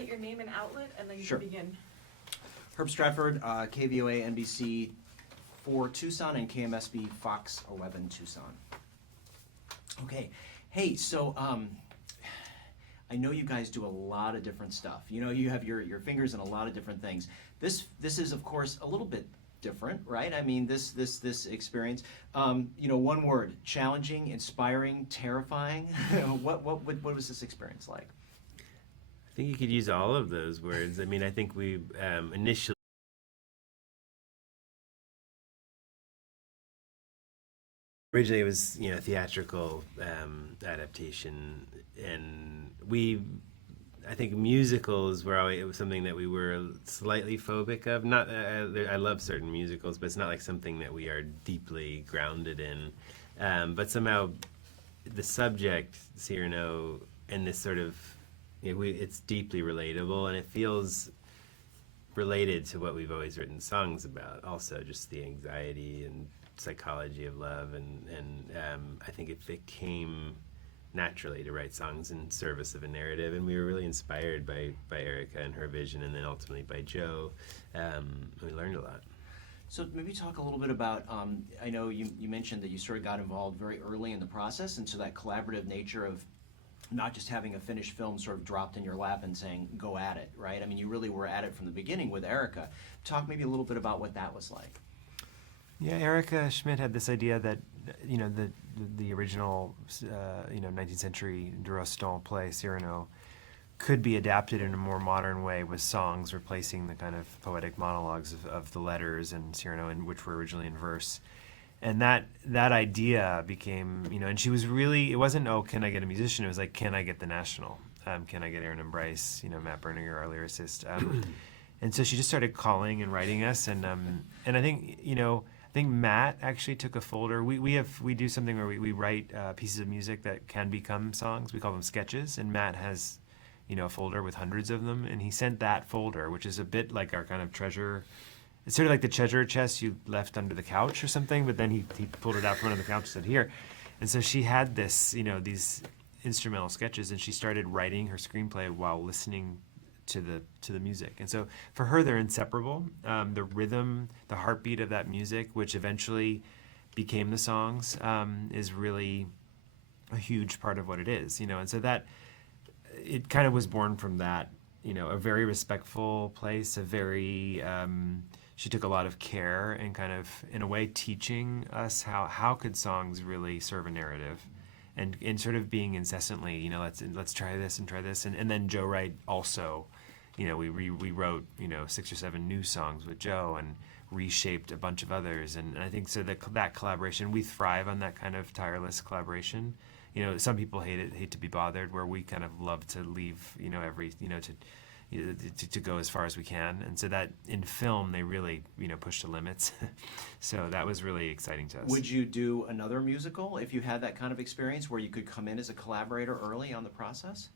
state your name and outlet, and then you Sure. can begin. Herb Stratford, KVOA NBC 4 Tucson and KMSB Fox 11 Tucson. Okay, hey, so I know you guys do a lot of different stuff. You know, you have your fingers in a lot of different things. This is of course a little bit different, right? I mean, this experience. You know, one word: challenging, inspiring, terrifying. What was this experience like? I think you could use all of those words. I mean, I think we initially. Originally, it was theatrical adaptation, and I think musicals were always, it was something that we were slightly phobic of. Not I love certain musicals, but it's not like something that we are deeply grounded in. But somehow, the subject Cyrano and this sort of it's deeply relatable, and it feels related to what we've always written songs about. Also, just the anxiety and psychology of love, and I think it came naturally to write songs in service of a narrative, and we were really inspired by Erica and her vision, and then ultimately by Joe. We learned a lot. So maybe talk a little bit about, I know you mentioned that you sort of got involved very early in the process, and so that collaborative nature of not just having a finished film sort of dropped in your lap and saying, go at it, right? I mean, you really were at it from the beginning with Erica. Talk maybe a little bit about what that was like. Yeah, Erica Schmidt had this idea that the original 19th century de Rostand play Cyrano could be adapted in a more modern way with songs replacing the kind of poetic monologues of the letters and Cyrano, which were originally in verse. And that idea became, and she was really, it wasn't, oh, can I get a musician? It was like, can I get the National? Can I get Aaron and Bryce, Matt Berninger, our lyricist? And so she just started calling and writing us, and I think, I think Matt actually took a folder. We do something where we write pieces of music that can become songs. We call them sketches, and Matt has, a folder with hundreds of them, and he sent that folder, which is a bit like our kind of treasure. It's sort of like the treasure chest you left under the couch or something, but then he pulled it out from under the couch and said, here. And so she had this, these instrumental sketches, and she started writing her screenplay while listening to the music. And so for her, they're inseparable. The rhythm, the heartbeat of that music, which eventually became the songs, is really a huge part of what it is, and so that it kind of was born from that, a very respectful place, a very she took a lot of care and kind of, in a way, teaching us how could songs really serve a narrative, and sort of being incessantly, let's try this and try this, and then Joe Wright also, we wrote 6 or 7 new songs with Joe and reshaped a bunch of others, and I think so that collaboration, we thrive on that kind of tireless collaboration. Some people hate to be bothered, where we kind of love to leave every to go as far as we can, and so that in film they really push the limits. So that was really exciting to us. Would you do another musical if you had that kind of experience where you could come in as a collaborator early on the process?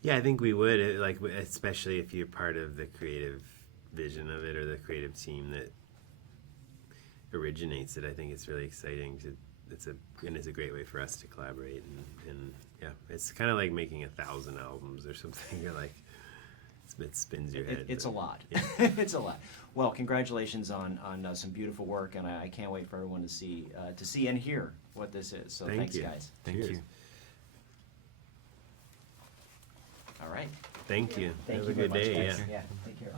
Yeah, I think we would, especially if you're part of the creative vision of it, or the creative team that originates it. I think it's really exciting it's a great way for us to collaborate, and yeah, it's kind of like making 1,000 albums or something. You're like, it spins your head. It's a lot. Yeah. It's a lot. Well, congratulations on some beautiful work, and I can't wait for everyone to see and hear what this is. So thanks, guys. Thank you. All right. Thank you. Thank Have you a good very much, day. guys. Yeah. Yeah. Take care.